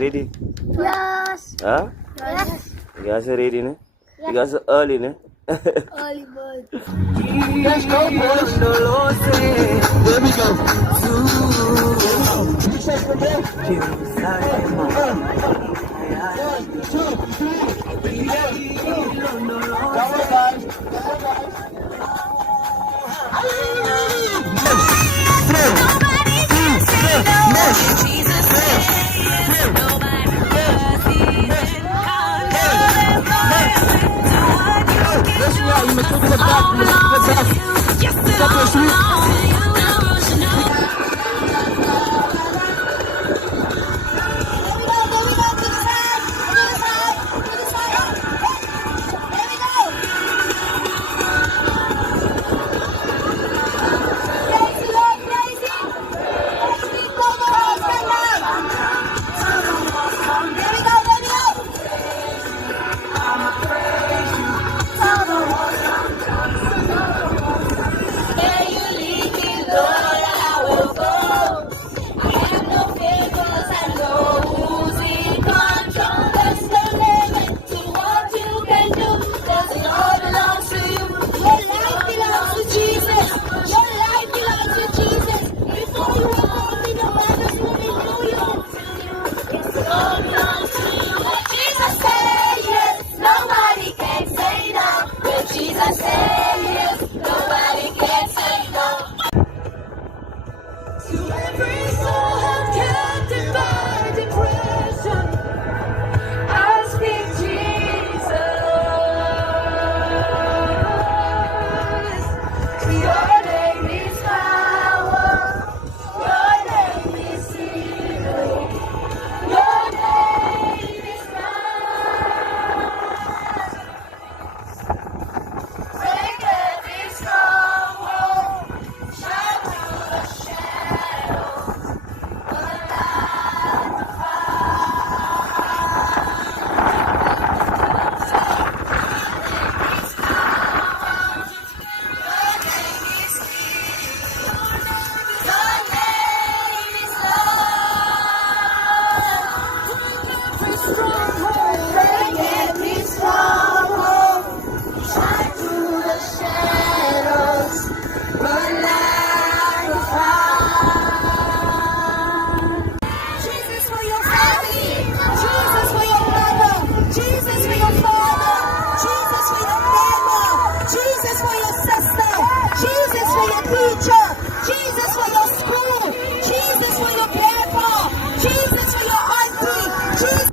Ready? Yes. Huh? Yes. You guys are ready, ne? You guys are early, ne? Early bird. Let's go, boys. There we go. One, two, three. Come on, guys.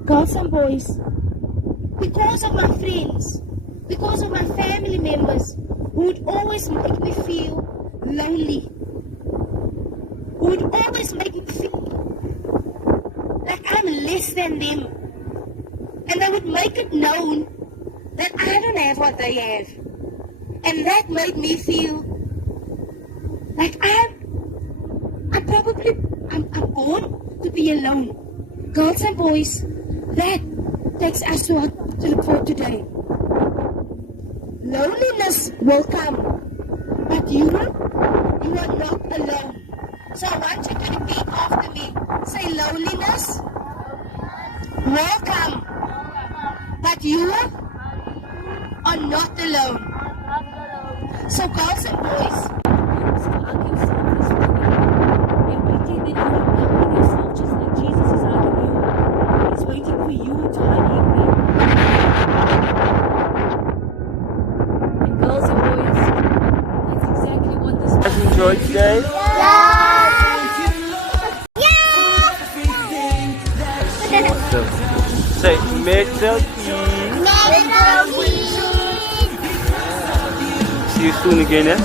Girls and boys, because of my friends, because of my family members who would always make me feel lonely, who would always make me feel like I'm less than them, and they would make it known that I don't have what they have, and that made me feel like I'm born to be alone. Girls and boys, that takes us to look for today. Loneliness will come, but you are not alone. So I want you to repeat after me. Say, loneliness will come, but you are not alone. So girls and boys, Enjoyed today? Awesome. Say, Metro Key. See you soon again, eh?